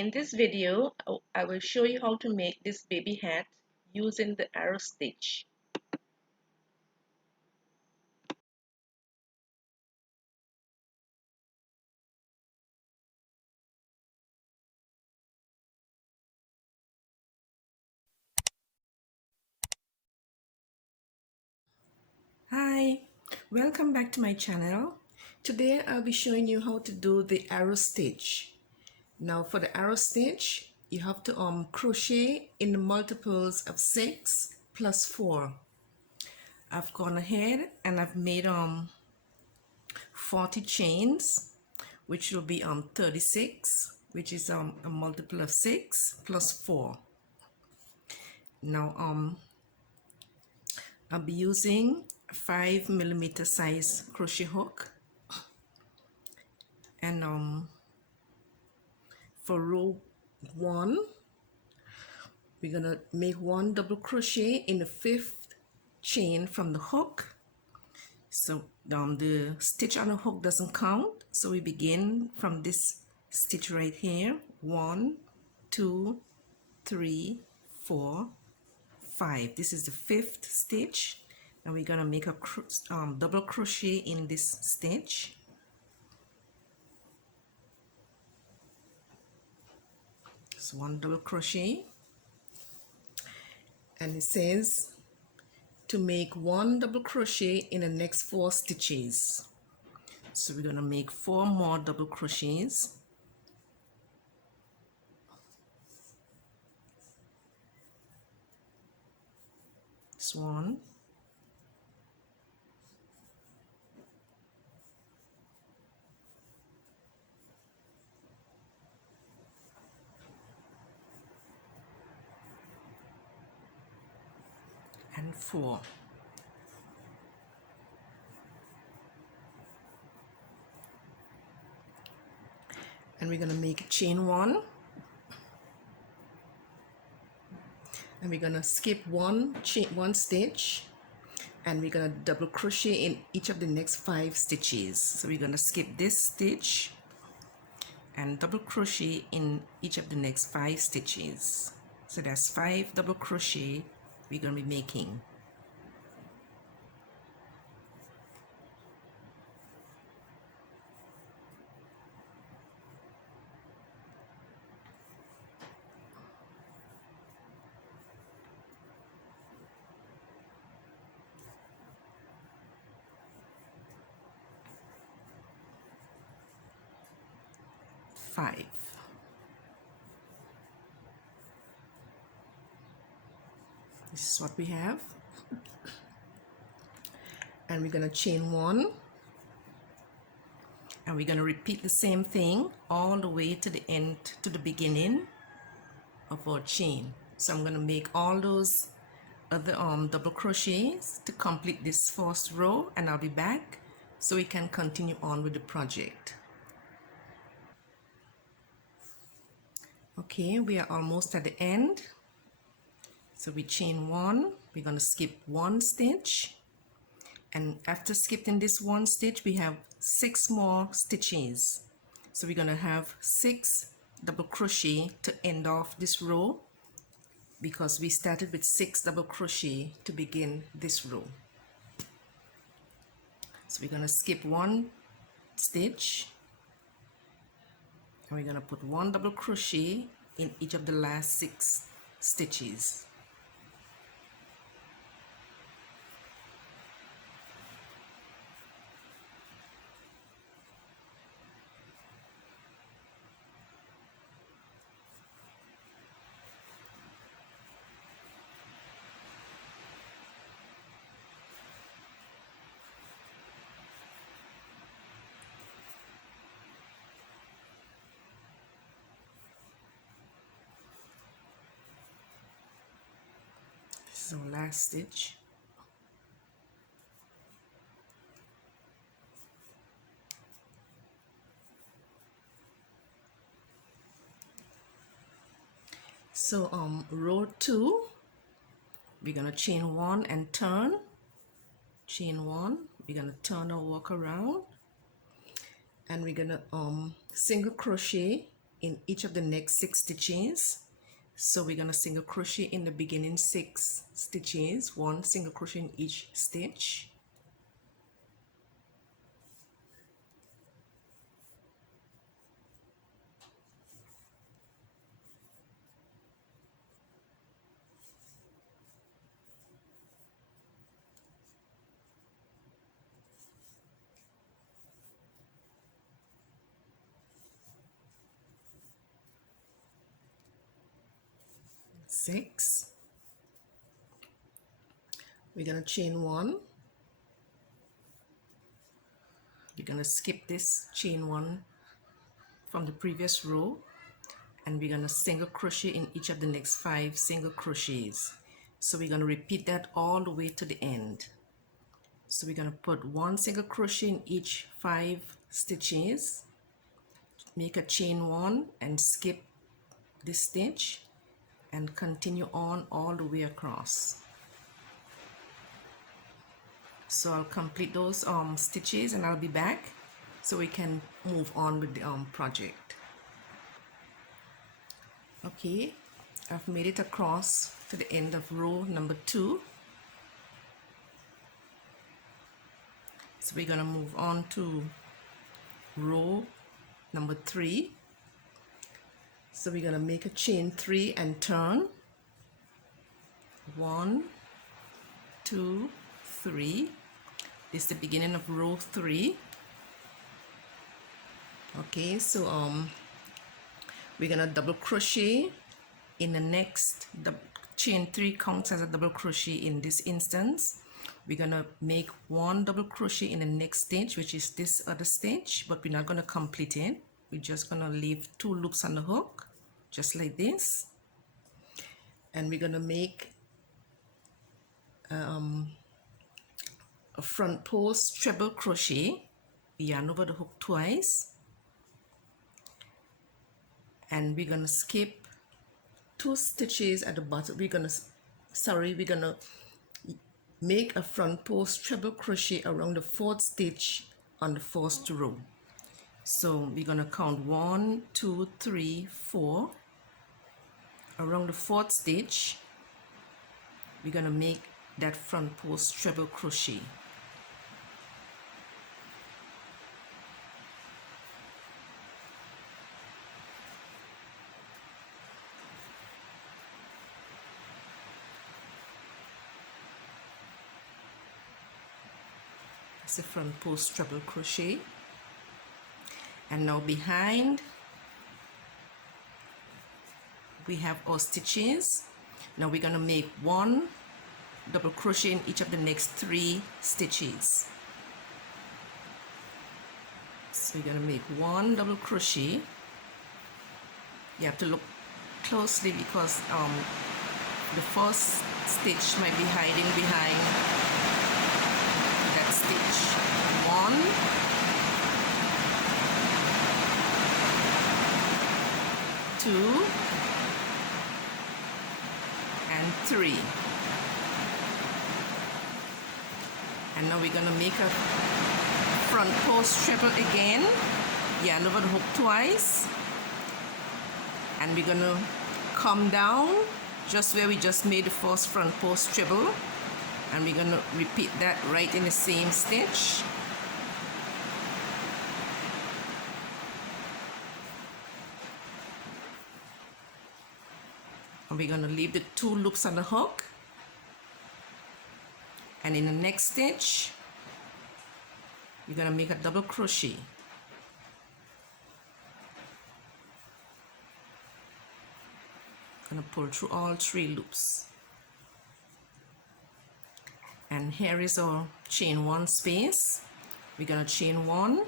In this video, I will show you how to make this baby hat using the arrow stitch. Hi, welcome back to my channel. Today I'll be showing you how to do the arrow stitch. Now for the arrow stitch, you have to crochet in the multiples of 6 plus 4. I've gone ahead and I've made 40 chains, which will be 36, which is a multiple of 6 plus 4. Now I'll be using a 5mm size crochet hook, and for row 1 we're gonna make 1 double crochet in the 5th chain from the hook. So the stitch on the hook doesn't count, so we begin from this stitch right here. 1 2 3 4 5. This is the 5th stitch, and we're gonna make a double crochet in this stitch. So 1 double crochet, and it says to make 1 double crochet in the next 4 stitches. So we're going to make 4 more double crochets. This one, and 4. And we're going to make chain 1, and we're going to skip one stitch, and we're going to double crochet in each of the next 5 stitches. So we're going to skip this stitch and double crochet in each of the next 5 stitches. So that's 5 double crochet we're going to be making. This is what we have, and we're going to chain 1, and we're going to repeat the same thing all the way to the end, to the beginning of our chain. So I'm going to make all those other double crochets to complete this first row, and I'll be back so we can continue on with the project. Okay, we are almost at the end. So we chain 1, we're going to skip 1 stitch, and after skipping this 1 stitch we have 6 more stitches. So we're going to have 6 double crochet to end off this row, because we started with 6 double crochet to begin this row. So we're going to skip 1 stitch, and we're going to put 1 double crochet in each of the last 6 stitches. So last stitch. So row 2, we're gonna chain 1 and turn, chain 1, we're gonna turn or walk around, and we're gonna single crochet in each of the next 6 stitches. So we're going to single crochet in the beginning 6 stitches, 1 single crochet in each stitch. Six. We're going to chain 1. We're going to skip this chain 1 from the previous row, and we're going to single crochet in each of the next 5 single crochets. So we're going to repeat that all the way to the end. So we're going to put 1 single crochet in each 5 stitches, make a chain 1 and skip this stitch, and continue on all the way across. So I'll complete those stitches and I'll be back so we can move on with the project. Okay, I've made it across to the end of row number 2. So we're gonna move on to row number 3. So we're gonna make a chain 3 and turn. 1, 2, 3. This is the beginning of row 3. Okay, so we're gonna double crochet in the next. The chain 3 counts as a double crochet in this instance. We're gonna make 1 double crochet in the next stitch, which is this other stitch, but we're not gonna complete it. We're just gonna leave 2 loops on the hook, just like this, and we're gonna make a front post treble crochet. Yarn over the hook twice, and we're gonna skip 2 stitches at the bottom. We're gonna make a front post treble crochet around the 4th stitch on the 1st row. So we're gonna count 1, 2, 3, 4. Around the 4th stitch, we're gonna make that front post treble crochet. It's a front post treble crochet, and now behind we have our stitches. Now we're going to make 1 double crochet in each of the next 3 stitches. So we're going to make 1 double crochet. You have to look closely because the first stitch might be hiding behind that stitch. 1, 2, and 3. And now we're going to make a front post treble again. Yarn over the hook twice, and we're going to come down just where we just made the first front post treble, and we're going to repeat that right in the same stitch. And we're going to leave the 2 loops on the hook, and in the next stitch we're going to make a double crochet. Going to pull through all 3 loops, and here is our chain 1 space. We're going to chain 1,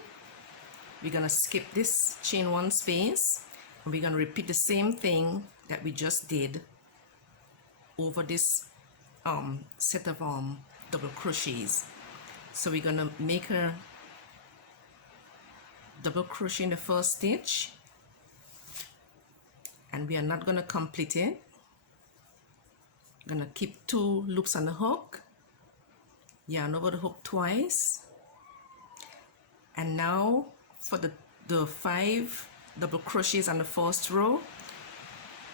we're going to skip this chain 1 space, and we're going to repeat the same thing that we just did over this set of double crochets. So we're going to make a double crochet in the first stitch, and we are not going to complete it. We're going to keep 2 loops on the hook, yarn over the hook twice, and now for the 5 double crochets on the first row,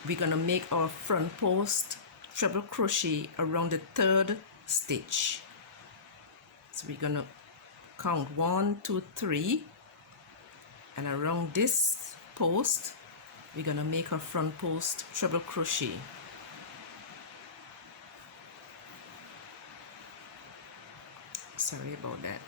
we're going to make our front post treble crochet around the third stitch. So we're going to count 1, 2, 3, and around this post we're going to make our front post treble crochet. Sorry about that.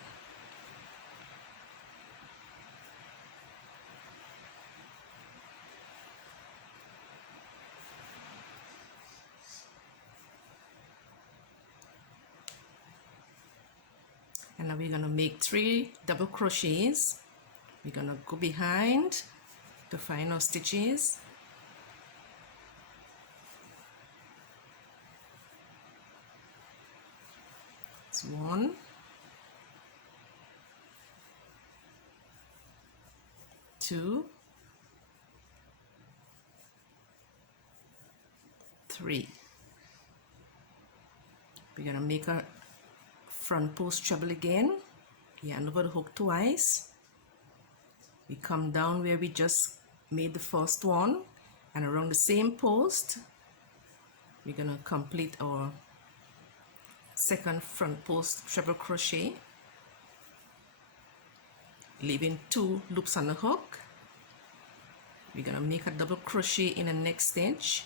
And now we're going to make 3 double crochets. We're going to go behind to find our stitches. It's 1, 2, 3. We're going to make a front post treble again. Yarn over the hook twice. We come down where we just made the first one, and around the same post we're going to complete our second front post treble crochet, leaving 2 loops on the hook. We're going to make a double crochet in the next stitch.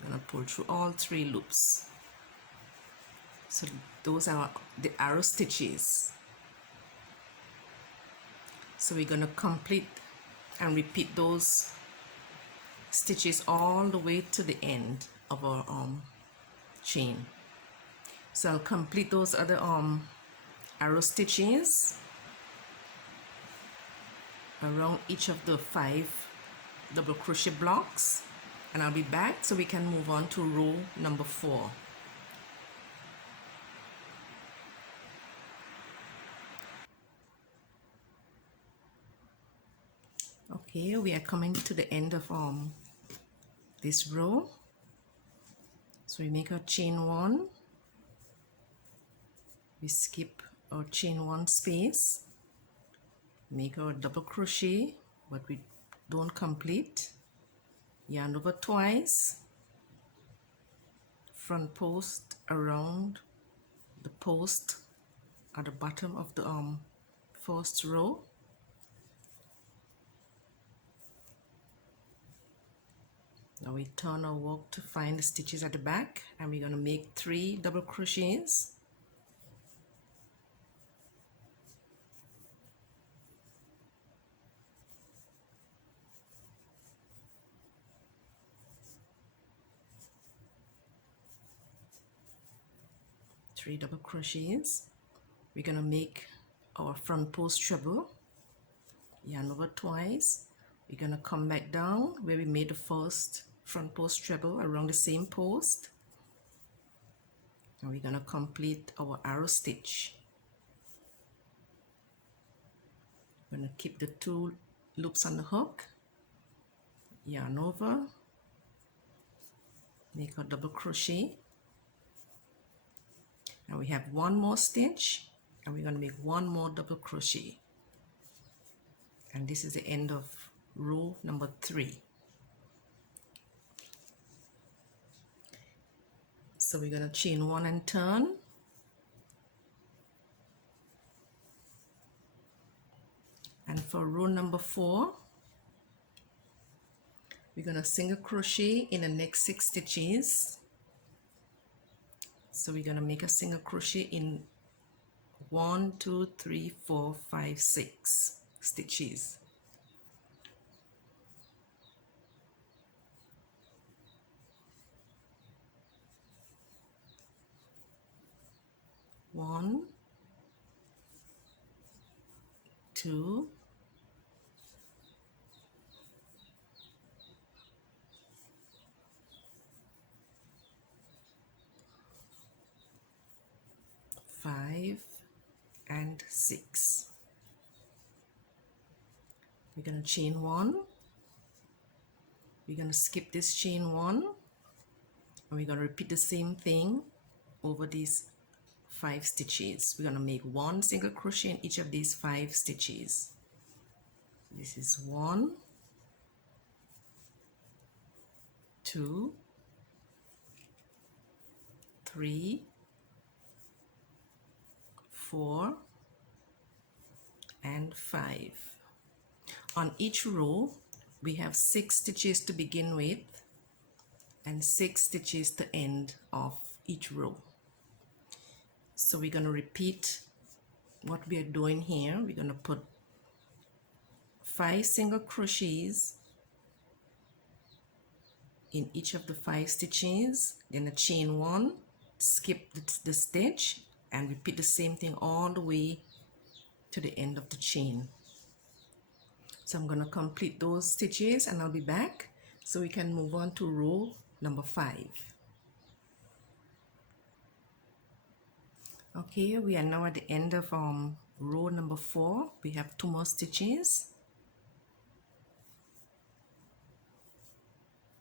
I'm going to pull through all 3 loops. So those are the arrow stitches. So we're going to complete and repeat those stitches all the way to the end of our chain. So I'll complete those other arrow stitches around each of the 5 double crochet blocks, and I'll be back so we can move on to row number 4. Okay, we are coming to the end of this row. So we make our chain 1, we skip our chain 1 space, make our double crochet but we don't complete, yarn over twice, front post around the post at the bottom of the first row, now we turn our work to find the stitches at the back, and we're going to make 3 double crochets. Three double crochets. We're going to make our front post treble, yarn over twice. We're going to come back down where we made the first front post treble around the same post, and we're going to complete our arrow stitch. We're going to keep the 2 loops on the hook, yarn over, make a double crochet, and we have 1 more stitch, and we're going to make 1 more double crochet, and this is the end of row number 3. So we're going to chain 1 and turn, and for row number 4 we're going to single crochet in the next 6 stitches. So we're going to make a single crochet in 1, 2, 3, 4, 5, 6 stitches. One, 2, 5 and 6. We're going to chain 1. We're going to skip this chain 1, and we're going to repeat the same thing over these 5 stitches. We're going to make 1 single crochet in each of these 5 stitches. This is 1, 2, 3, 4, and 5. On each row, we have 6 stitches to begin with and 6 stitches to end off each row. So we're going to repeat what we are doing here. We're going to put 5 single crochets in each of the 5 stitches, then a chain 1, skip the stitch, and repeat the same thing all the way to the end of the chain. So I'm going to complete those stitches and I'll be back so we can move on to row number 5. Okay, we are now at the end of row number 4. We have 2 more stitches.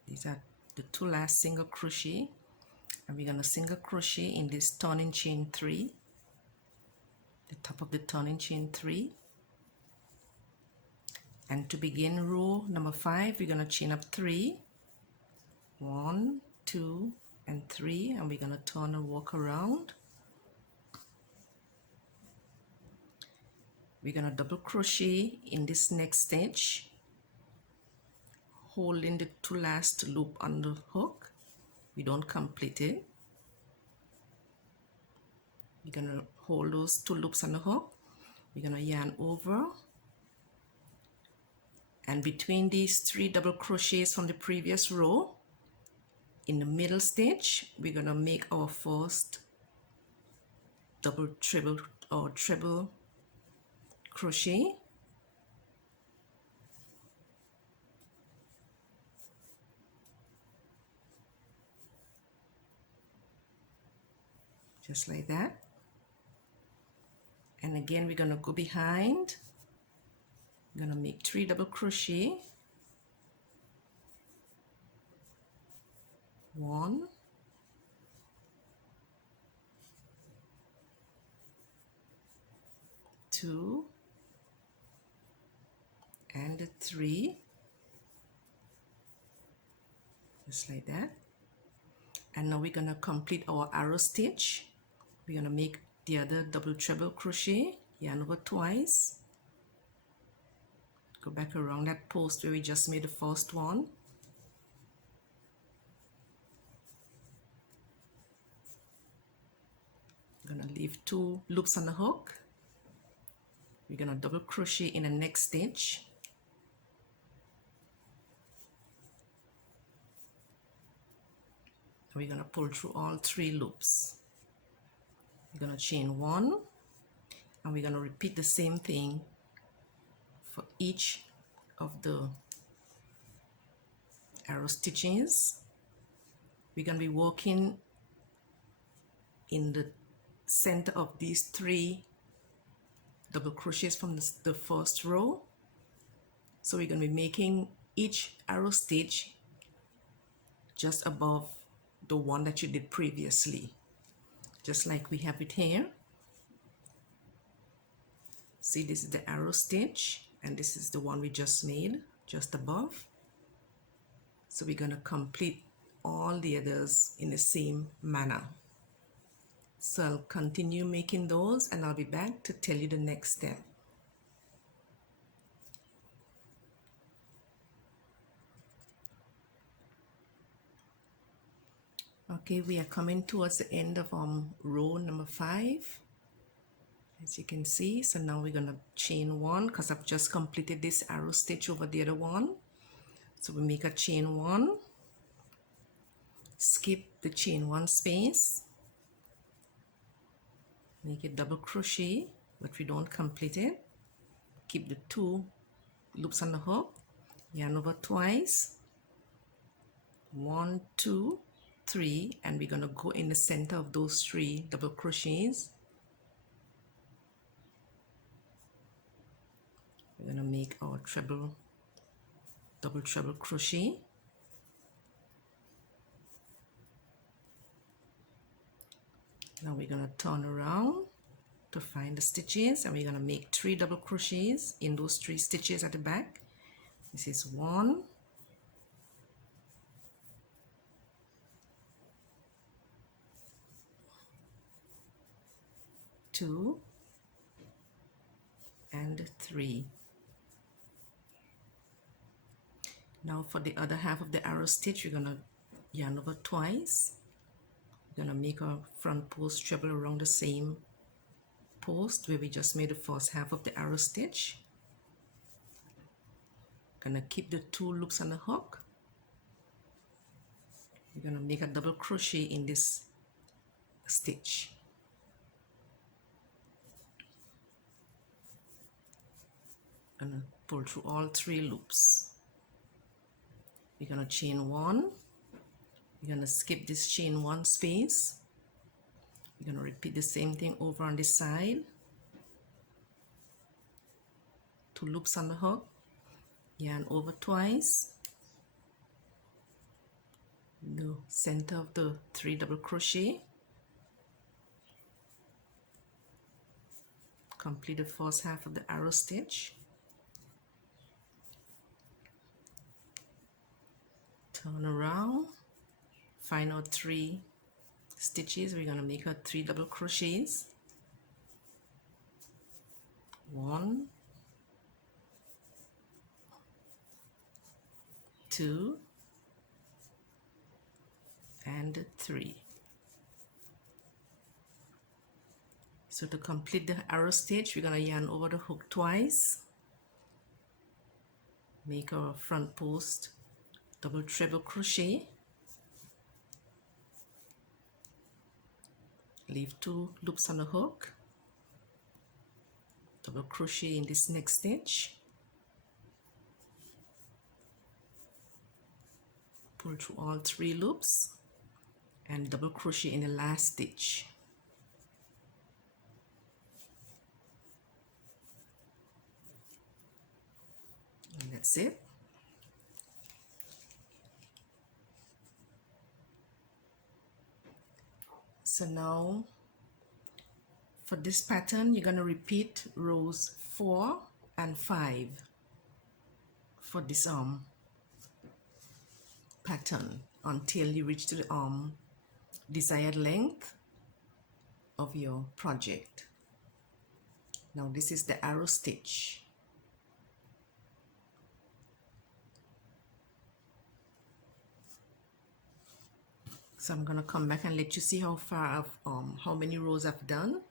These are the 2 last single crochet, and we're going to single crochet in this turning chain 3, the top of the turning chain 3. And to begin row number 5, we're going to chain up 3, 1, 2, and 3, and we're going to turn and walk around. We're going to double crochet in this next stitch, holding the 2 last loop on the hook. We don't complete it. We're going to hold those 2 loops on the hook. We're going to yarn over, and between these 3 double crochets from the previous row, in the middle stitch, we're going to make our first double, treble, or treble crochet. Just like that. And again, we're going to go behind. We're going to make 3 double crochet. 1, 2, and 3, just like that. And now we're going to complete our arrow stitch. We're going to make the other double treble crochet, yarn over twice, go back around that post where we just made the first one, I'm going to leave 2 loops on the hook. We're going to double crochet in the next stitch, we're going to pull through all 3 loops. We're going to chain 1, and we're going to repeat the same thing for each of the arrow stitches. We're going to be working in the center of these 3 double crochets from the first row. So we're going to be making each arrow stitch just above the one that you did previously, just like we have it here. See, this is the arrow stitch, and this is the one we just made just above. So we're going to complete all the others in the same manner. So I'll continue making those and I'll be back to tell you the next step. Okay, we are coming towards the end of row number 5, as you can see. So now we're going to chain 1 because I've just completed this arrow stitch over the other one. So we make a chain 1, skip the chain 1 space, make a double crochet, but we don't complete it. Keep the 2 loops on the hook, yarn over twice, 1, 2, 3, and we're going to go in the center of those 3 double crochets. We're going to make our double treble crochet. Now we're going to turn around to find the stitches, and we're going to make 3 double crochets in those 3 stitches at the back. This is 1, 2, and 3. Now for the other half of the arrow stitch, we're going to yarn over twice. We're going to make our front post treble around the same post where we just made the first half of the arrow stitch. Gonna keep the 2 loops on the hook. We're gonna make a double crochet in this stitch. Gonna pull through all 3 loops. We're gonna chain 1. We're gonna skip this chain 1 space. We're gonna repeat the same thing over on this side. 2 loops on the hook. Yarn over twice. The center of the 3 double crochet. Complete the first half of the arrow stitch. Turn around. Find out 3 stitches. We're going to make 3 double crochets. 1, 2, and 3. So to complete the arrow stitch, we're going to yarn over the hook twice. Make our front post double treble crochet. Leave 2 loops on the hook. Double crochet in this next stitch. Pull through all 3 loops and double crochet in the last stitch. And that's it. So now for this pattern, you're going to repeat rows 4 and 5 for this pattern until you reach to the desired length of your project. Now this is the arrow stitch. So I'm gonna come back and let you see how far how many rows I've done.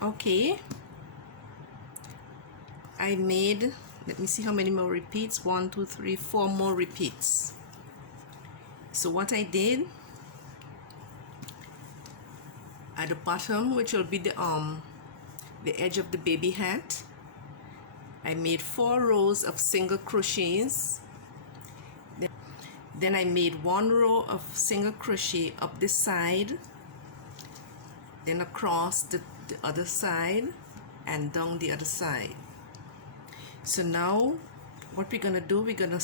Okay, I made, let me see how many more repeats. 1, 2, 3, 4 more repeats. So what I did at the bottom, which will be the edge of the baby hat, I made 4 rows of single crochets. Then I made 1 row of single crochet up this side, then across the other side and down the other side. So now what we're gonna do, we're gonna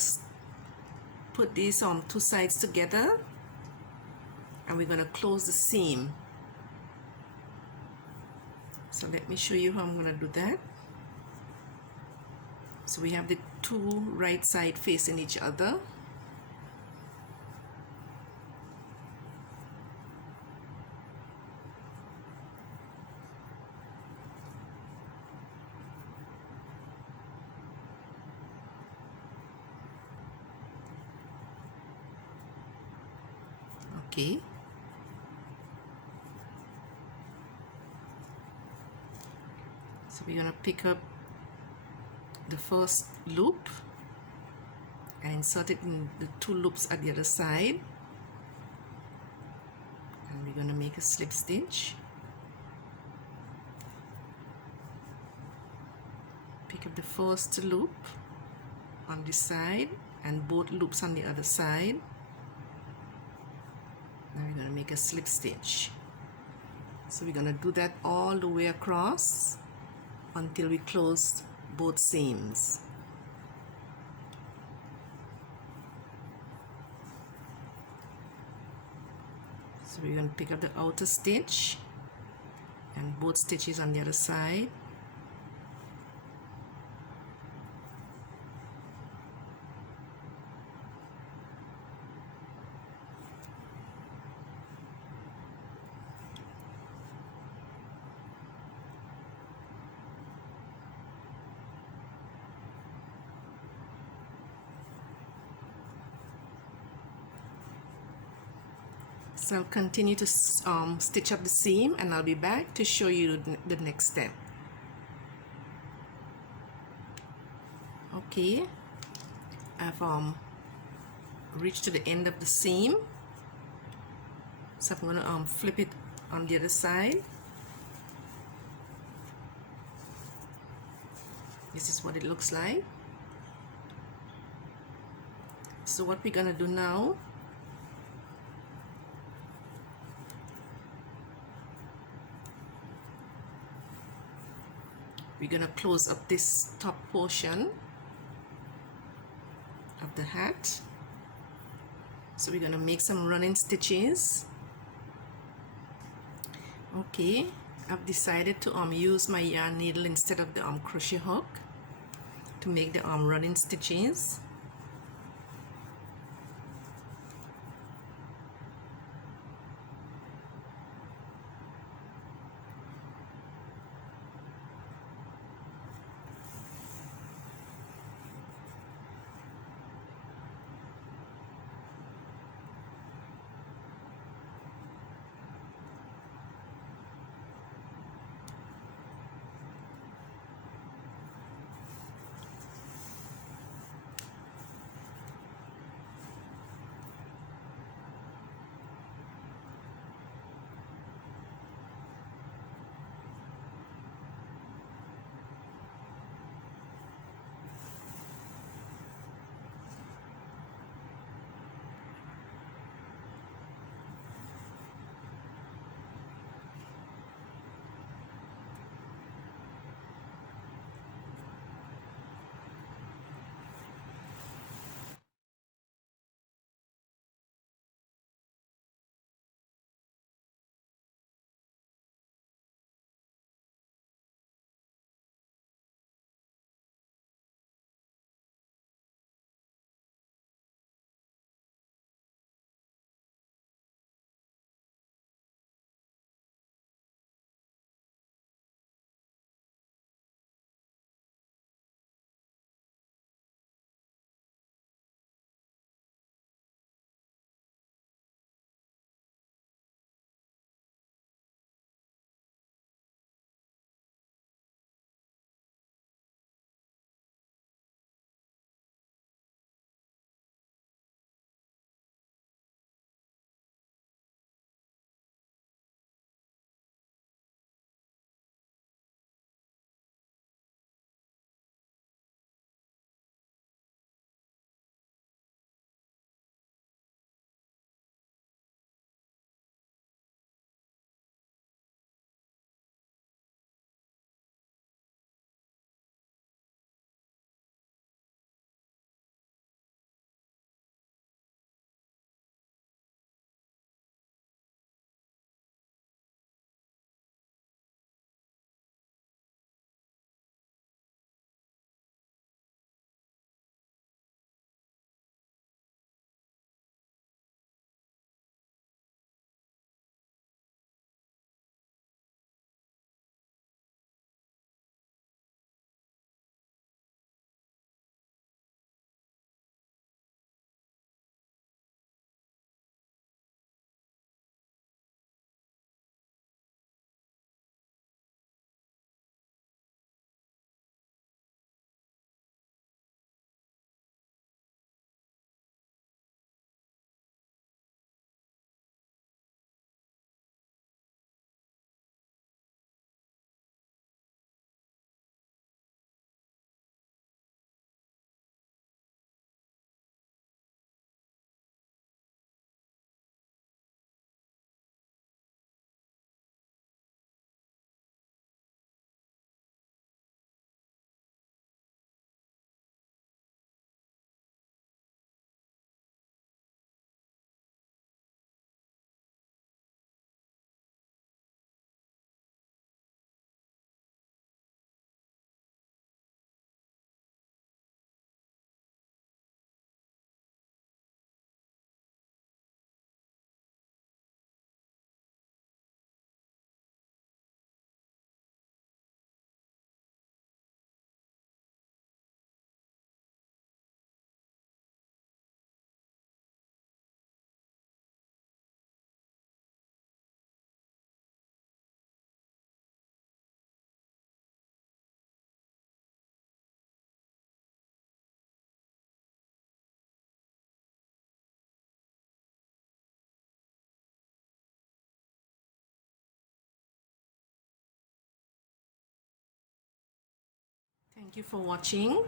put these on 2 sides together and we're gonna close the seam. So let me show you how I'm gonna do that. So we have the 2 right side facing each other. Okay. So we're gonna pick up the first loop and insert it in the 2 loops at the other side, and we're gonna make a slip stitch. Pick up the first loop on this side and both loops on the other side. Now we're going to make a slip stitch. So we're going to do that all the way across until we close both seams. So So we're going to pick up the outer stitch and both stitches on the other side. So I'll continue to stitch up the seam, and I'll be back to show you the next step. Okay, I've reached to the end of the seam, so I'm going to flip it on the other side. This is what it looks like. So what we're going to do now, we're going to close up this top portion of the hat. So we're going to make some running stitches. Okay, I've decided to use my yarn needle instead of the crochet hook to make the running stitches. Thank you for watching.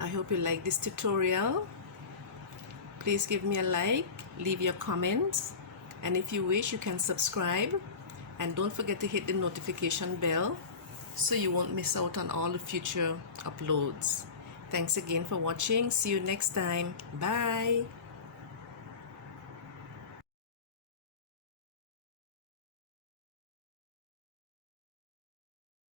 I hope you like this tutorial. Please give me a like, leave your comments, and if you wish, you can subscribe. And don't forget to hit the notification bell so you won't miss out on all the future uploads. Thanks again for watching. See you next time. Bye.